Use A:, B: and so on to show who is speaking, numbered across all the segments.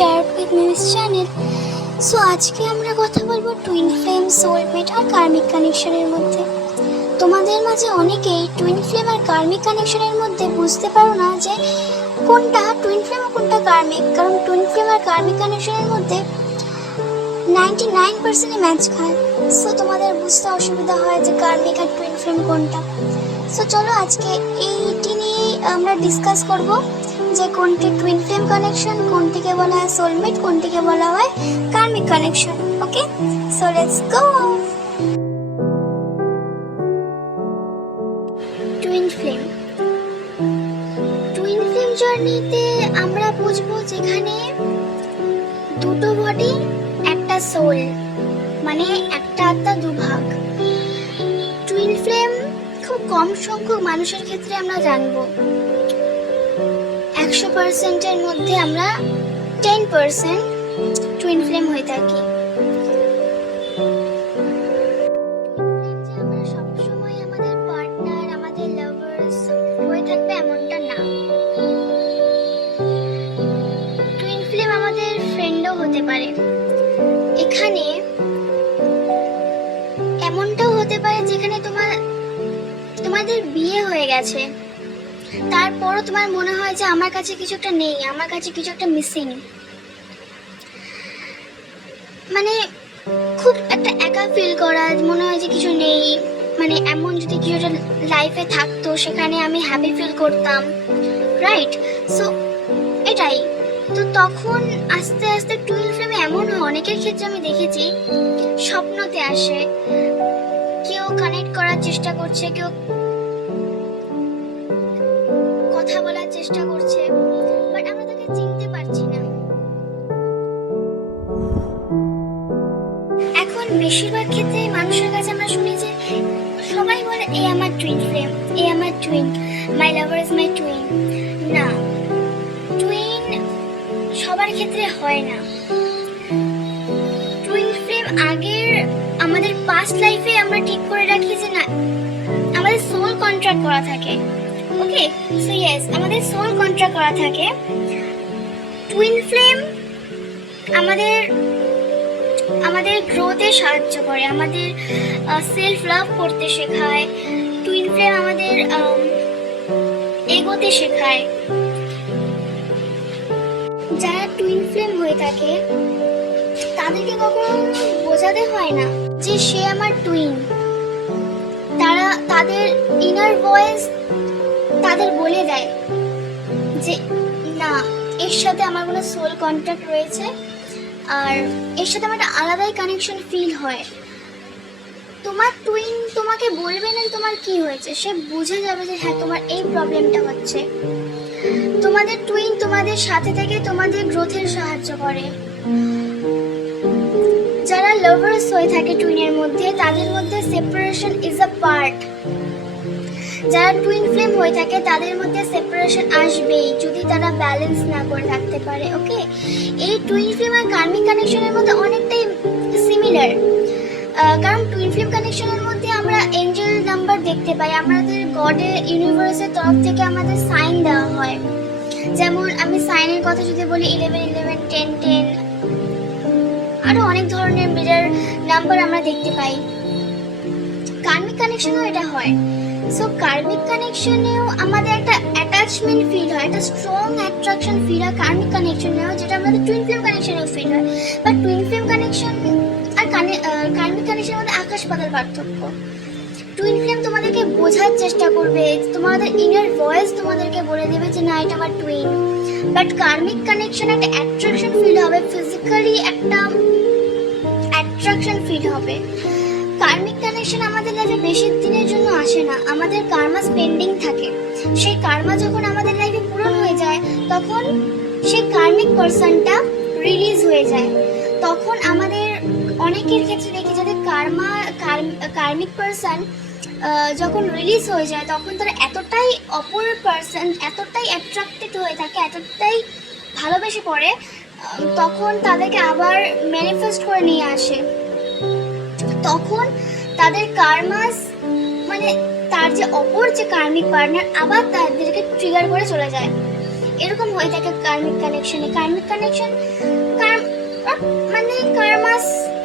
A: Start with Muse channel so আজকে আমরা কথা বলব টুইন ফ্লেম সোলমেট আর কার্মিক কানেকশনের মধ্যে। তোমাদের মাঝে অনেকেই টুইন ফ্লেম আর কার্মিক কানেকশনের মধ্যে বুঝতে পারো না যে কোনটা টুইন ফ্লেম আর কোনটা কার্মিক কারণ টুইন ফ্লেম আর কার্মিক কানেকশনের মধ্যে নাইনটি নাইন পার্সেন্টই ম্যাচ খায়। সো তোমাদের বুঝতে অসুবিধা হয় যে কার্মিক আর টুইন ফ্লেম কোনটা। সো চলো আজকে এইটি নিয়ে আমরা ডিসকাস করব। যে কোনটি টুইন ফ্লেম কানেকশন কোনটিকে বলা হয় সোলমেট কোনটিকে বলা হয় karmic connection okay so let's go twin flame twin flame জার্নিতে আমরা বুঝব যেখানে দুটো বডি একটা সোল মানে একটা আত্মা দুভাগ। টুইন ফ্লেম খুব কম সংখ্যক মানুষের ক্ষেত্রে আমরা জানব। একশো পার্সেন্টের মধ্যে আমরা টেন পার্সেন্ট টুইন ফ্লেম হয়ে থাকি। হতে পারে। এখানে এমনটাও হতে পারে যেখানে তোমার তোমাদের বিয়ে হয়ে গেছে। তারপরও তোমার মনে হয় যে আমার কাছে কিছু একটা নেই, আমার কাছে কিছু একটা মিসিং মানে খুব একটা একা ফিল করা, মনে হয় যে কিছু নেই। মানে এমন যদি কিছু একটা লাইফে থাকতো, সেখানে আমি হ্যাপি ফিল করতাম রাইট সো এটাই। তো তখন আস্তে আস্তে টুইন ফ্লেমে এমন অনেকের ক্ষেত্রে আমি দেখেছি, স্বপ্নতে আসে, কেউ কানেক্ট করার চেষ্টা করছে, কেউ চেষ্টা করছে বাট আমরা তাকে চিনতে পারছি না। এখন বেশিরভাগ ক্ষেত্রে মানুষের কাছে আমরা শুনি যে সবাই বলে, এই আমার টুইন ফ্রেম এই আমার twin my lover is my twin না টুইন সবার ক্ষেত্রে হয় না। টুইন ফ্রেম আগের আমাদের পাস্ট লাইফে আমরা ঠিক করে রাখি যে না, আমাদের সোল কন্ট্রাক্ট করা থাকে। ওকে সো ইয়েস আমাদের সোল কন্ট্রাক্ট করা থাকে। টুইন ফ্লেম আমাদের আমাদের গ্রোথে সাহায্য করে, আমাদের সেলফ লাভ করতে শেখায়। টুইন ফ্লেম আমাদের এগোতে শেখায়। যারা টুইন ফ্লেম হয়ে থাকে, তাদেরকে কখনো বোঝাতে হয় না যে সে আমার টুইন তারা, তাদের ইনার ভয়েস তাদের বলে দেয় যে, না, এর সাথে আমার কোনো সোল কন্ট্যাক্ট রয়েছে আর এর সাথে আমার একটা আলাদাই কানেকশন ফিল হয়। তোমার টুইন তোমাকে বলবে না তোমার কি হয়েছে। সে বুঝে যাবে যে হ্যাঁ তোমার এই প্রবলেমটা হচ্ছে। তোমাদের টুইন তোমাদের সাথে থেকে তোমাদের গ্রোথের সাহায্য করে। যারা লাভার্স হয়ে থাকে টুইনের মধ্যে, তাদের মধ্যে সেপারেশন ইজ আ পার্ট যারা টুইন ফ্লেম হয়ে থাকে, তাদের মধ্যে সেপারেশন আসবেই, যদি তারা ব্যালেন্স না করে রাখতে পারে ওকে এই টুইন ফ্লেম আর কার্মিক কানেকশনের মধ্যে অনেকটাই সিমিলার কারণ টুইন ফ্লেম কানেকশনের মধ্যে আমরা এঞ্জেল নাম্বার দেখতে পাই। আমাদের গডের ইউনিভার্সের তরফ থেকে আমাদের সাইন দেওয়া হয়। যেমন আমি সাইনের কথা যদি বলি ইলেভেন ইলেভেন টেন টেন আরও অনেক ধরনের মিরার নাম্বার আমরা দেখতে পাই। কার্মিক কানেকশনেও এটা হয়। সো কার্মিক কানেকশনেও আমাদের একটা অ্যাটাচমেন্ট ফিল হয়, একটা স্ট্রং অ্যাট্রাকশন ফিল হয় কার্মিক কানেকশনেও যেটা আমাদের টুইন ফ্লেম কানেকশনেও ফিল হয়। বাট টুইন ফ্লেম কানেকশন আর কার্মিক কানেকশনের মধ্যে আকাশ পাতাল পার্থক্য। টুইন ফ্লেম তোমাদেরকে বোঝার চেষ্টা করবে, তোমাদের ইনার ভয়েস তোমাদেরকে বলে দেবে যে, না, এটা আমার টুইন বাট কার্মিক কানেকশন একটা অ্যাট্রাকশন ফিল হবে ফিজিক্যালি একটা অ্যাট্রাকশন ফিল হবে। কার্মিক কানেকশন আমাদের লাইফে বেশি দিনের আসে না, আমাদের কার্মা স্পেন্ডিং থাকে। সেই কার্মা যখন আমাদের লাইফে পূরণ হয়ে যায়, তখন সেই কার্মিক পার্সনটা রিলিজ হয়ে যায়। তখন আমাদের অনেকের ক্ষেত্রে দেখি যাদের কার্মা কার্মিক পার্সন যখন রিলিজ হয়ে যায়, তখন তারা এতটাই অপর পার্সন এতটাই অ্যাট্রাক্টেড হয়ে থাকে, এতটাই ভালোবেসে পড়ে তখন তাদেরকে আবার ম্যানিফেস্ট করে নিয়ে আসে। তখন তাদের কার্মাস মানে তার যে অপর যে কার্মিক পার্টনার আবার তাদেরকে ট্রিগার করে চলে যায়। এরকম হয়ে থাকে কার্মিক কানেকশনে কার্মিক কানেকশন মানে কার্মাস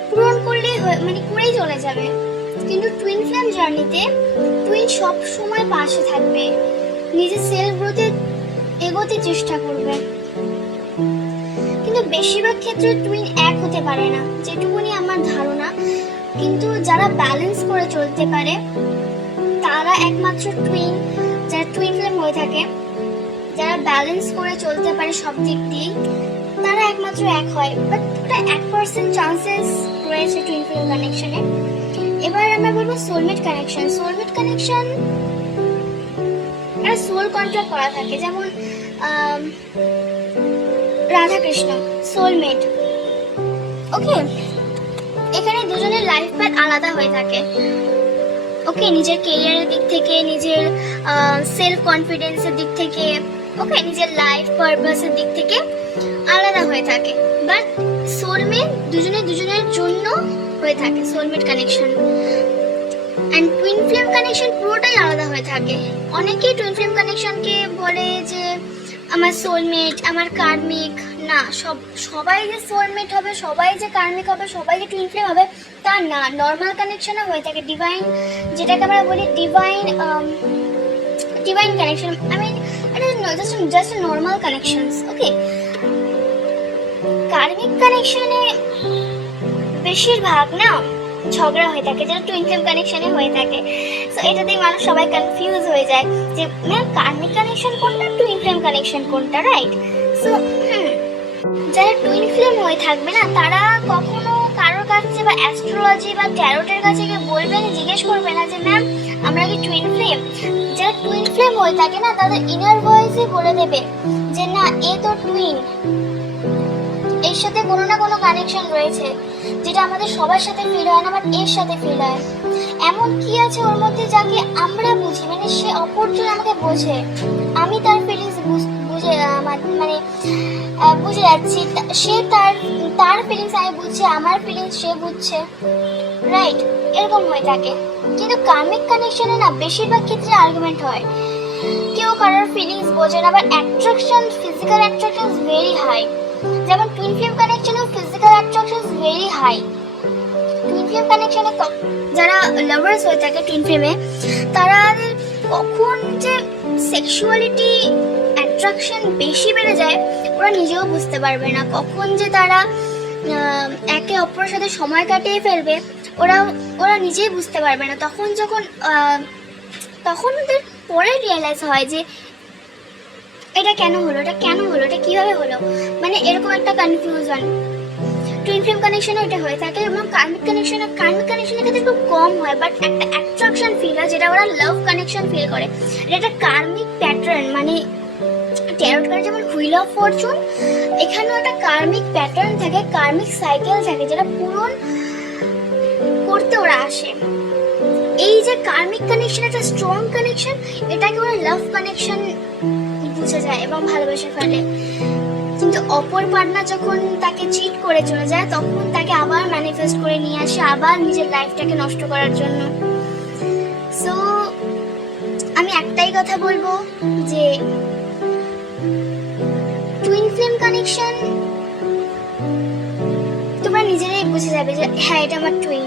A: পূরণ করলেই মানে করেই চলে যাবে। কিন্তু টুইন ফ্লেম জার্নিতে টুইন সব সময় পাশে থাকবে। নিজের সেলফ গ্রোথে এগোতে চেষ্টা করবে। কিন্তু বেশিরভাগ ক্ষেত্রে টুইন এক হতে পারে না। যেটুকুনি আমার ধারণা। কিন্তু যারা ব্যালেন্স করে চলতে পারে একমাত্র টুইন যারা টুইন ফ্লেম হয়ে থাকে, যারা ব্যালেন্স করে চলতে পারে সব দিক দিয়েই, তারা একমাত্র এক হয়। বাট এক পার্সেন্ট চান্সেস রয়েছে টুইন ফ্লেম কানেকশনে এবার আমরা বলব সোলমেট কানেকশন সোলমেট কানেকশন একটা সোল কন্ট্রাক্ট করা থাকে। যেমন রাধাকৃষ্ণ সোলমেট ওকে এখানে দুজনের লাইফ প্যাথ আলাদা হয়ে থাকে। ওকে নিজের কেরিয়ারের দিক থেকে, নিজের সেলফ কনফিডেন্সের দিক থেকে ওকে নিজের লাইফ পারপাসের দিক থেকে আলাদা হয়ে থাকে। বাট সোলমেট দুজনে দুজনের জন্য হয়ে থাকে soulmate connection and twin flame connection পুরোটাই আলাদা হয়ে থাকে। অনেকেই টুইন ফ্লেম কানেকশনকে বলে যে, আমার সোলমেট আমার কার্মিক না, সব, সবাই যে সোলমেট হবে, সবাই যে কার্মিক হবে, সবাই যে টুইন ফ্লেম হবে, তা না নর্মাল কানেকশনও হয়ে থাকে ডিভাইন যেটাকে আমরা বলি divine divine connection I mean just just normal connections okay karmic কানেকশনে বেশিরভাগ না ঝগড়া হয়ে থাকে যেটা টুইন ফ্লেম কানেকশনে হয়ে থাকে। সো এটাতেই মানুষ সবাই কনফিউজ হয়ে যায় যে ম্যাম কার্মিক কানেকশন কোনটা টুইন ফ্লেম কানেকশন কোনটা রাইট সো যারা টুইন ফ্লেম হয়ে থাকবে না, তারা কখনো কারোর কাছে বা অ্যাস্ট্রোলজি বা ট্যারোটের কাছে গিয়ে বলবে না, জিজ্ঞেস করবে না যে, ম্যাম, আমরা কি টুইন ফ্লেম যারা টুইন ফ্লেম হয়ে থাকে না, তাদের ইনার ভয়েসই বলে দেবে যে, না, এ তো টুইন এর সাথে কোনো না কোনো কানেকশন রয়েছে, যেটা আমাদের সবার সাথে ফিল হয় না বাট এর সাথে ফিল হয়। এমন কি আছে ওর মধ্যে যাকে আমরা বুঝি? মানে সে অপরজন আমাকে বোঝে। আমি তার মা- মানে বুঝে যাচ্ছি। সে তার তার ফিলিংস আমি বুঝছি, আমার ফিলিংস সে বুঝছে। রাইট এরকম হয়ে থাকে। কিন্তু কার্মিক কানেকশনে না, বেশিরভাগ ক্ষেত্রে আর্গুমেন্ট হয়। কেউ কারোর ফিলিংস বোঝে না, আবার attraction physical attraction very high যেমন twin flame কানেকশনে physical attraction very high twin flame কানেকশনে যারা লাভার্স হয়ে থাকে টুইন ফ্লেমে তারা কখন যে সেক্সুয়ালিটি অ্যাট্রাকশন বেশি বেড়ে যায়, ওরা নিজেও বুঝতে পারবে না। কখন যে তারা একে অপরের সাথে সময় কাটিয়ে ফেলবে ওরা ওরা নিজেই বুঝতে পারবে না। তখন যখন তখন ওদের পরে রিয়েলাইজ হয় যে, এটা কেন হলো, এটা কেন হলো, এটা কীভাবে হলো? মানে এরকম একটা কনফিউশন টুইন ফ্লেম কানেকশনে এটা হয়ে থাকে এবং কার্মিক কানেকশনে কার্মিক কানেকশনের ক্ষেত্রে খুব কম হয় বাট একটা অ্যাট্রাকশন ফিল হয়, যেটা ওরা লাভ কানেকশন ফিল করে। এটা একটা কার্মিক প্যাটার্ন মানে ট্যারোট কার্ড যেমন হুইল অফ ফরচুন এখানেও একটা কার্মিক প্যাটার্ন থাকে কার্মিক সাইকেল থাকে, যেটা পূরণ করতে ওরা আসে। এই যে কার্মিক কানেকশন একটা স্ট্রং কানেকশন এটাকে ওরা লাভ কানেকশন বুঝে যায় এবং ভালোবেসে ফেলে। কিন্তু অপর পার্টনার যখন তাকে চিট করে চলে যায়, তখন তাকে আবার ম্যানিফেস্ট করে নিয়ে আসে, আবার নিজের লাইফটাকে নষ্ট করার জন্য। সো আমি একটাই কথা বলব যে টুইন ফ্লেম কানেকশন তোমরা নিজেরাই বুঝে যাবে যে হ্যাঁ এটা আমার টুইন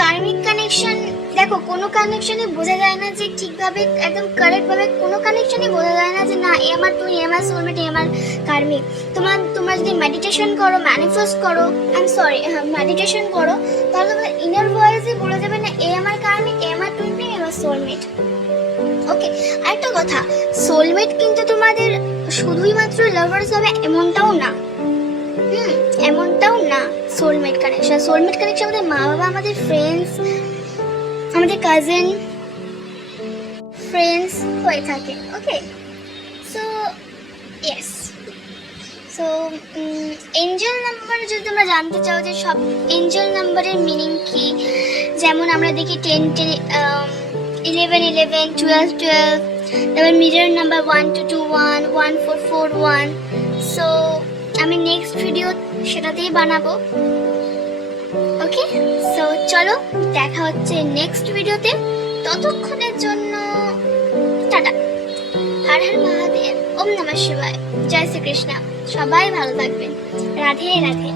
A: কার্মিক কানেকশন দেখো, কোনো কানেকশনে বোঝা যায় না যে ঠিকভাবে, একদম কারেক্ট ভাবে কোনো কানেকশনে বোঝা যায় না যে, না, এ আমার তুই এ আমার সোলমেট এ আমার কার্মিক তোমার, তোমরা যদি মেডিটেশন করো ম্যানিফেস্ট করো আই এম সরি মেডিটেশন করো, তাহলে তোমাদের ইনার ভয়েসই বলে যাবে না, এ আমার কার্মিক এ আমার টুইন এ আমার সোলমেট ওকে আরেকটা কথা সোলমেট কিন্তু তোমাদের শুধুই মাত্র লাভার্স হবে, এমনটাও না। হুম, এমনটাও না। সোলমেট কানেকশন সোলমেট কানেকশন আমাদের মা বাবা, আমাদের ফ্রেন্ডস আমাদের কাজিন ফ্রেন্ডস হয়ে থাকে okay so yes so angel number যদি তোমরা জানতে চাও যে সব এঞ্জেল নাম্বারের মিনিং কী, যেমন আমরা দেখি ten ten eleven eleven twelve twelve তারপর mirror number one two two one one four four one so আমি নেক্সট ভিডিও সেটাতেই বানাবো। ওকে সো চলো, দেখা হচ্ছে নেক্সট ভিডিওতে ততক্ষণের জন্য, টাটা। হর হর মহাদেব নমঃ শিবায়। জয় শ্রীকৃষ্ণ। সবাই ভালো থাকবেন। রাধে রাধে।